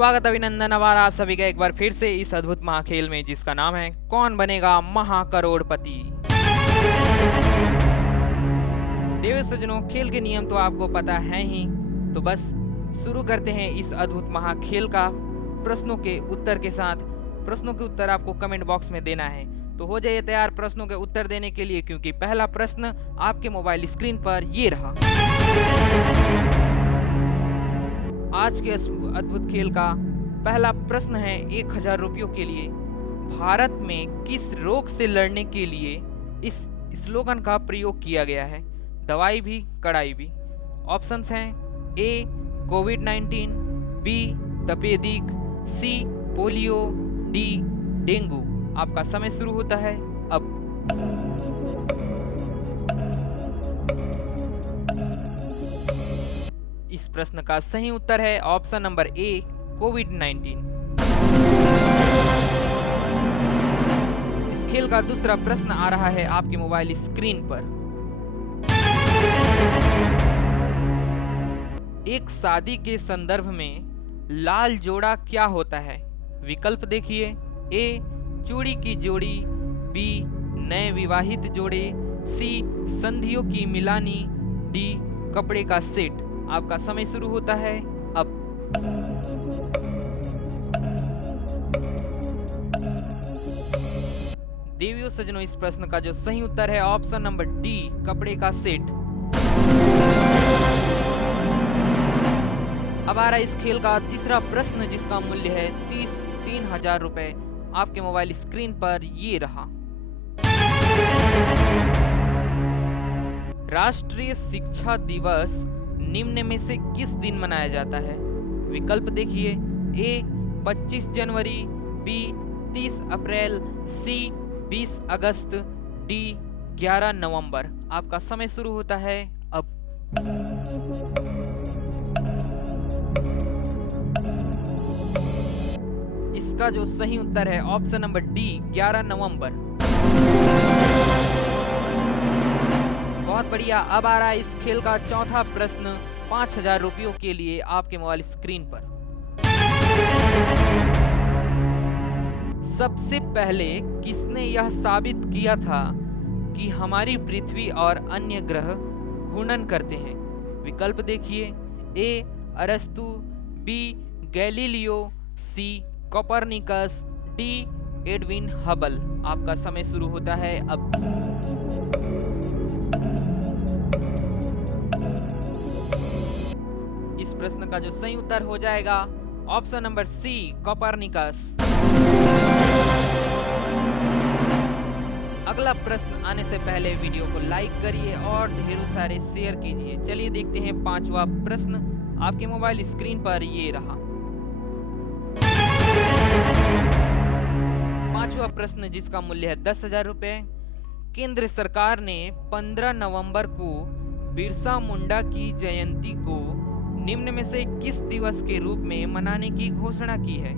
स्वागत अभिनंदन आभार आप सभी का एक बार फिर से इस अद्भुत महाखेल में जिसका नाम है कौन बनेगा महाकरोड़पति। देव सज्जनों, खेल के नियम तो आपको पता है ही, तो बस शुरू करते हैं इस अद्भुत महाखेल का प्रश्नों के उत्तर के साथ। प्रश्नों के उत्तर आपको कमेंट बॉक्स में देना है, तो हो जाइए तैयार प्रश्नों के उत्तर देने के लिए, क्योंकि पहला प्रश्न आपके मोबाइल स्क्रीन पर ये रहा। आज के अद्भुत खेल का पहला प्रश्न है 1000 रुपयों के लिए। भारत में किस रोग से लड़ने के लिए इस स्लोगन का प्रयोग किया गया है? दवाई भी कड़ाई भी। ऑप्शंस हैं ए कोविड-19, बी तपेदिक, सी पोलियो, डी डेंगू। आपका समय शुरू होता है अब। इस प्रश्न का सही उत्तर है ऑप्शन नंबर ए कोविड-19। इस खेल का दूसरा प्रश्न आ रहा है आपके मोबाइल स्क्रीन पर। एक शादी के संदर्भ में लाल जोड़ा क्या होता है? विकल्प देखिए, ए चूड़ी की जोड़ी, बी नए विवाहित जोड़े, सी संधियों की मिलानी, डी कपड़े का सेट। आपका समय शुरू होता है अब। देवियों सज्जनों, इस प्रश्न का जो सही उत्तर है ऑप्शन नंबर डी कपड़े का सेट। अब आ रहा है इस खेल का तीसरा प्रश्न जिसका मूल्य है 3000 रुपए। आपके मोबाइल स्क्रीन पर ये रहा। राष्ट्रीय शिक्षा दिवस निम्न में से किस दिन मनाया जाता है? विकल्प देखिए, ए 25 जनवरी, बी 30 अप्रैल, सी 20 अगस्त, डी 11 नवंबर। आपका समय शुरू होता है अब। इसका जो सही उत्तर है ऑप्शन नंबर डी 11 नवंबर। बहुत बढ़िया। अब आ रहा है इस खेल का चौथा प्रश्न 5000 रुपयों के लिए आपके मोबाइल स्क्रीन पर। सबसे पहले किसने यह साबित किया था कि हमारी पृथ्वी और अन्य ग्रह घूर्णन करते हैं? विकल्प देखिए, ए अरस्तु, बी गैलीलियो, सी कोपरनिकस, डी एडविन हबल। आपका समय शुरू होता है अब। इस प्रश्न का जो सही उत्तर हो जाएगा ऑप्शन नंबर सी कोपरनिकस। अगला प्रश्न आने से पहले वीडियो को लाइक करिए और ढेरों सारे शेयर कीजिए। चलिए देखते हैं पांचवा प्रश्न आपके मोबाइल स्क्रीन पर ये रहा। पांचवा प्रश्न जिसका मूल्य है 10,000 रुपए। केंद्र सरकार ने 15 नवंबर को बिरसा मुंडा की जयंती को निम्न में से किस दिवस के रूप में मनाने की घोषणा की है?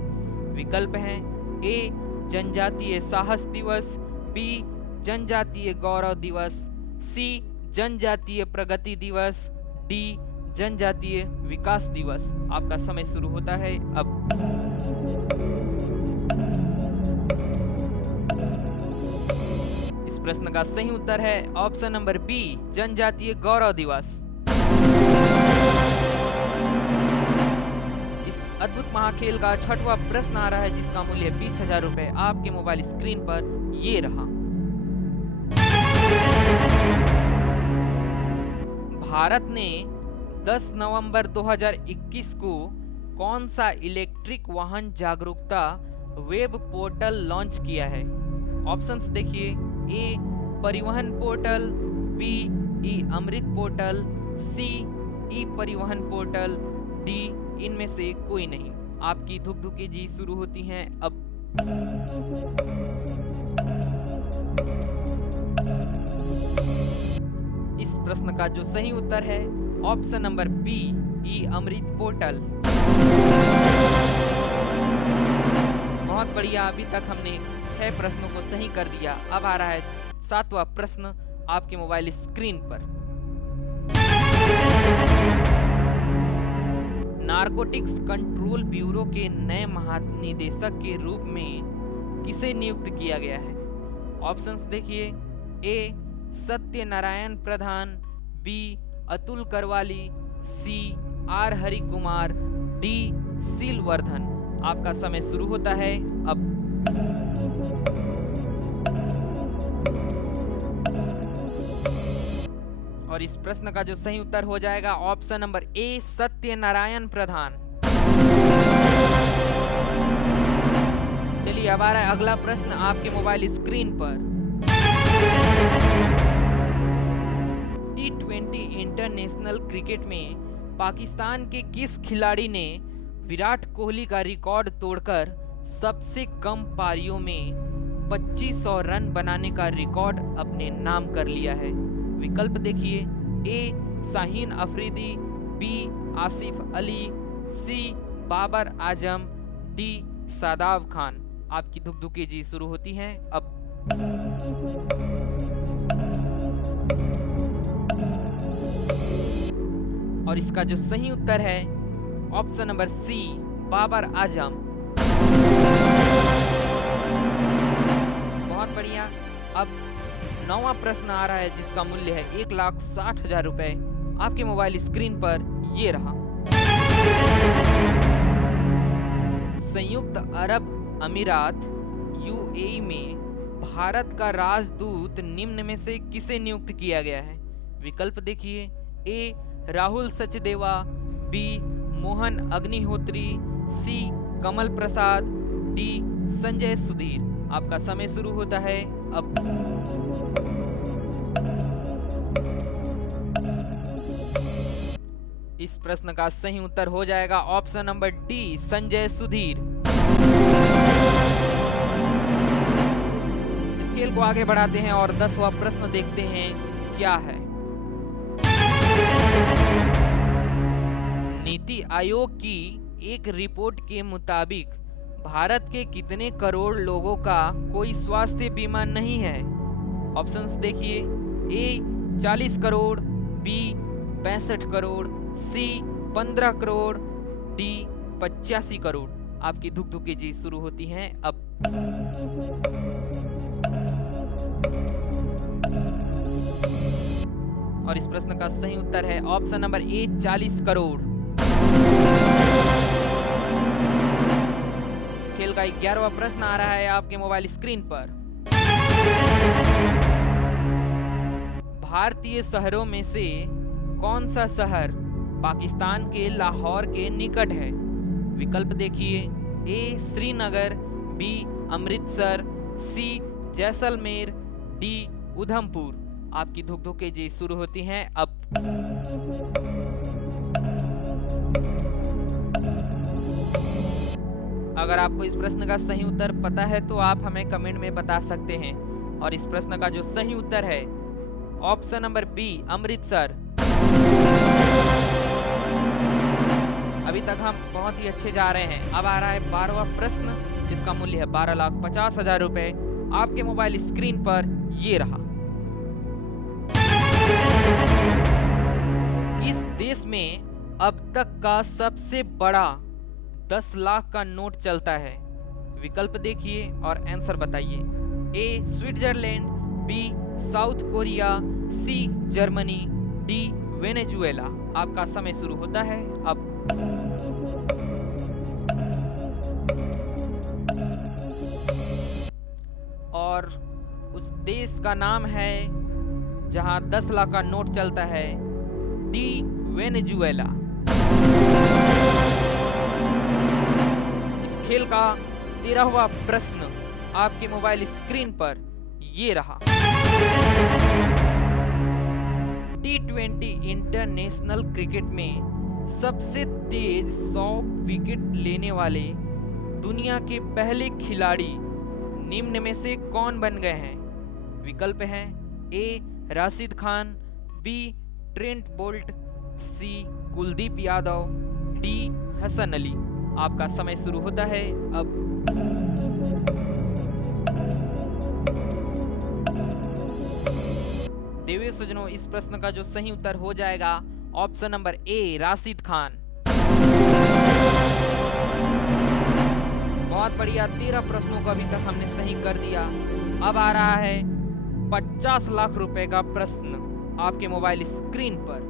विकल्प हैं, ए जनजातीय साहस दिवस, बी जनजातीय गौरव दिवस, सी जनजातीय प्रगति दिवस, डी जनजातीय विकास दिवस। आपका समय शुरू होता है अब। इस प्रश्न का सही उत्तर है ऑप्शन नंबर बी जनजातीय गौरव दिवस। अद्भुत महाखेल का छठवां प्रश्न आ रहा है जिसका मूल्य 20,000 रुपए। आपके मोबाइल स्क्रीन पर ये रहा। भारत ने 10 नवंबर 2021 को कौन सा इलेक्ट्रिक वाहन जागरूकता वेब पोर्टल लॉन्च किया है? ऑप्शंस देखिए, ए परिवहन पोर्टल, बी ई अमृत पोर्टल, सी ई परिवहन पोर्टल, डी इनमें से कोई नहीं। आपकी धुक-धुकी जी शुरू होती हैं अब। इस प्रश्न का जो सही उत्तर है ऑप्शन नंबर बी ई अमृत पोर्टल। बहुत बढ़िया। अभी तक हमने 6 प्रश्नों को सही कर दिया। अब आ रहा है 7वां प्रश्न आपके मोबाइल स्क्रीन पर। नारकोटिक्स कंट्रोल ब्यूरो के नए महानिदेशक के रूप में किसे नियुक्त किया गया है? ऑप्शंस देखिए। A Satyanarayana Pradhan, B Atul Karwali, C R Hari Kumar, D Seelvardhan. आपका समय शुरू होता है अब। और इस प्रश्न का जो सही उत्तर हो जाएगा ऑप्शन नंबर ए सत्यनारायण प्रधान। चलिए अब आ रहा है अगला प्रश्न आपके मोबाइल स्क्रीन पर। T20 इंटरनेशनल क्रिकेट में पाकिस्तान के किस खिलाड़ी ने विराट कोहली का रिकॉर्ड तोड़कर सबसे कम पारियों में 2500 रन बनाने का रिकॉर्ड अपने नाम कर लिया है? विकल्प देखिए। ए शाहीन अफरीदी, बी आसिफ अली, सी बाबर आजम, डी शादाब खान। आपकी धुकधुकी जी शुरू होती हैं अब। और इसका जो सही उत्तर है option number C Babar Azam. बहुत बढ़िया। अब 9वां प्रश्न आ रहा है जिसका मूल्य है 1,60,000 रुपए। आपके मोबाइल स्क्रीन पर ये रहा। संयुक्त अरब अमीरात यूएई में भारत का राजदूत निम्न में से किसे नियुक्त किया गया है? विकल्प देखिए। ए राहुल सचदेवा, बी मोहन अग्निहोत्री, सी कमल प्रसाद, डी संजय सुधीर। आपका समय शुरू होता है अब। इस प्रश्न का सही उत्तर हो जाएगा option number D Sanjay Sudhir. Scale को आगे बढ़ाते हैं और 10वां प्रश्न देखते हैं क्या है। नीति आयोग की एक रिपोर्ट के मुताबिक भारत के कितने करोड़ लोगों का कोई स्वास्थ्य बीमा नहीं है? ऑप्शंस देखिए। ए 40 करोड़, बी 65 करोड़, सी 15 करोड़, डी 85 करोड़। आपकी धुकधुकी जी शुरू होती हैं अब। और इस प्रश्न का सही उत्तर है ऑप्शन नंबर ए 40 करोड़। इस खेल का 11वां प्रश्न आ रहा है आपके मोबाइल स्क्रीन पर। भारतीय शहरों में से कौन सा शहर पाकिस्तान के लाहौर के निकट है? विकल्प देखिए। ए श्रीनगर, बी अमृतसर, सी जैसलमेर, डी उधमपुर। आपकी धुकधुकी जी शुरू होती हैं अब। अगर आपको इस प्रश्न का सही उत्तर पता है तो आप हमें कमेंट में बता सकते हैं। और इस प्रश्न का जो सही उत्तर है ऑप्शन नंबर बी अमृतसर। अभी तक हम बहुत ही अच्छे जा रहे हैं। अब आ रहा है 12वां प्रश्न जिसका मूल्य है 12,50,000 रुपए। आपके मोबाइल स्क्रीन पर ये रहा। किस देश में अब तक का सबसे बड़ा 10 लाख का नोट चलता है? विकल्प देखिए और आंसर बताइए। A Switzerland, B South Korea, C Germany, D Venezuela. आपका समय शुरू होता है अब। और उस देश का नाम है जहां 10 लाख का नोट चलता है, डी वेनेजुएला। इस खेल का 13वां प्रश्न आपके मोबाइल स्क्रीन पर ये रहा। T20 इंटरनेशनल क्रिकेट में सबसे तेज 100 विकेट लेने वाले दुनिया के पहले खिलाड़ी निम्न में से कौन बन गए हैं? विकल्प हैं। A Rashid Khan, B Trent Boult, C Kuldeep Yadav, D Hasan Ali. आपका समय शुरू होता है अब। देवी सज्जनों, इस प्रश्न का जो सही उत्तर हो जाएगा option number A Rashid Khan. बहुत बढ़िया, 13 प्रश्नों को अभी तक हमने सही कर दिया। अब आ रहा है 50 लाख रुपए का प्रश्न आपके मोबाइल स्क्रीन पर।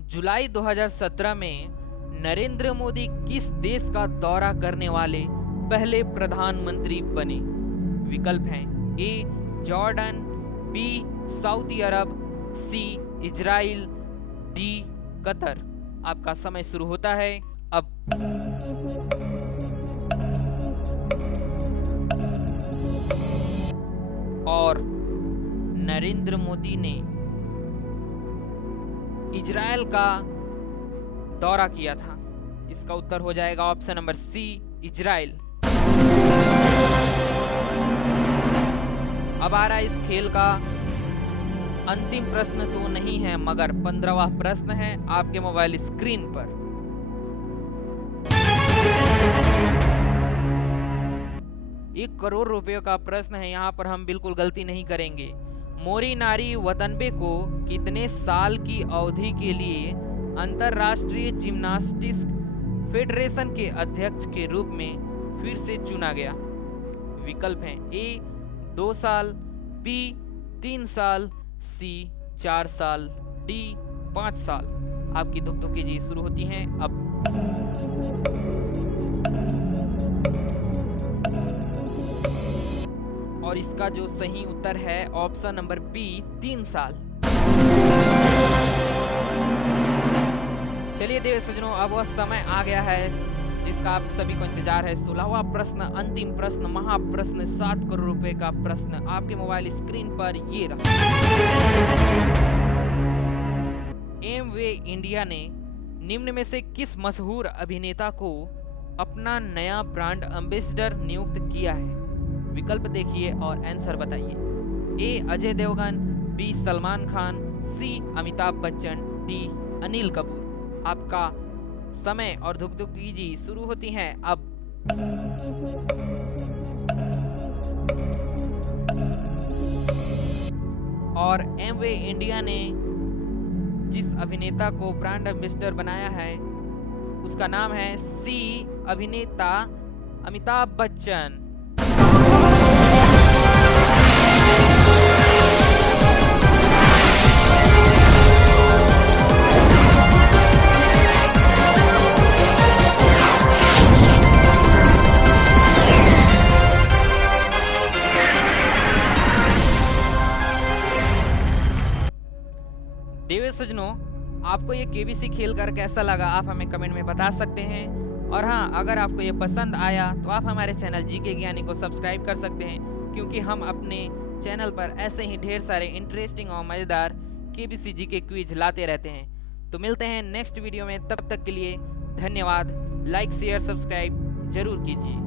जुलाई 2017 में नरेंद्र मोदी किस देश का दौरा करने वाले पहले प्रधानमंत्री बने? विकल्प हैं ए जॉर्डन, बी सऊदी अरब, सी इजराइल, डी कतर। आपका समय शुरू होता है अब। और नरेंद्र मोदी ने इजराइल का दौरा किया था। इसका उत्तर हो जाएगा ऑप्शन नंबर सी इजराइल। अब आ रहा है इस खेल का अंतिम प्रश्न तो नहीं है, मगर 15वां प्रश्न है आपके मोबाइल स्क्रीन पर। ₹1 करोड़ का प्रश्न है। यहाँ पर हम बिल्कुल गलती नहीं करेंगे। मोरी नारी वतनबे को कितने साल की अवधि के लिए अंतरराष्ट्रीय जिम्नास्टिक्स फेडरेशन के अध्यक्ष के रूप में फिर से चुना गया? विकल्प हैं ए 2 साल, बी 3 साल, सी 4 साल, डी 5 साल। आपकी धुक-धुकी जी शुरू होती हैं अब। और इसका जो सही उत्तर है ऑप्शन नंबर बी 3 साल। चलिए देव सज्जनों, अब वह समय आ गया है जिसका आप सभी को इंतजार है। 16वां प्रश्न, अंतिम प्रश्न, महाप्रश्न, 7 करोड़ रुपए का प्रश्न आपके मोबाइल स्क्रीन पर ये रहा। एमवे इंडिया ने निम्न में से किस मशहूर अभिनेता को अपना नया ब्रांड एम्बेसडर नियुक्त किया है? विकल्प देखिए और आंसर बताइए। ए अजय देवगन, बी सलमान खान, सी अमिताभ बच्चन, डी अनिल कपूर। आपका समय और धुक-धुकी जी शुरू होती हैं अब। और एमवे इंडिया ने जिस अभिनेता को ब्रांड एम्बेसडर बनाया है उसका नाम है सी अभिनेता अमिताभ बच्चन। देवे सज्जनों, आपको ये केबीसी खेल कर कैसा लगा आप हमें कमेंट में बता सकते हैं। और हाँ, अगर आपको ये पसंद आया तो आप हमारे चैनल जीके ज्ञानी को सब्सक्राइब कर सकते हैं, क्योंकि हम अपने चैनल पर ऐसे ही ढेर सारे इंटरेस्टिंग और मज़ेदार केबीसी जीके क्विज लाते रहते हैं। तो मिलते हैं नेक्स्ट वीडियो में, तब तक के लिए धन्यवाद। लाइक शेयर सब्सक्राइब जरूर कीजिए।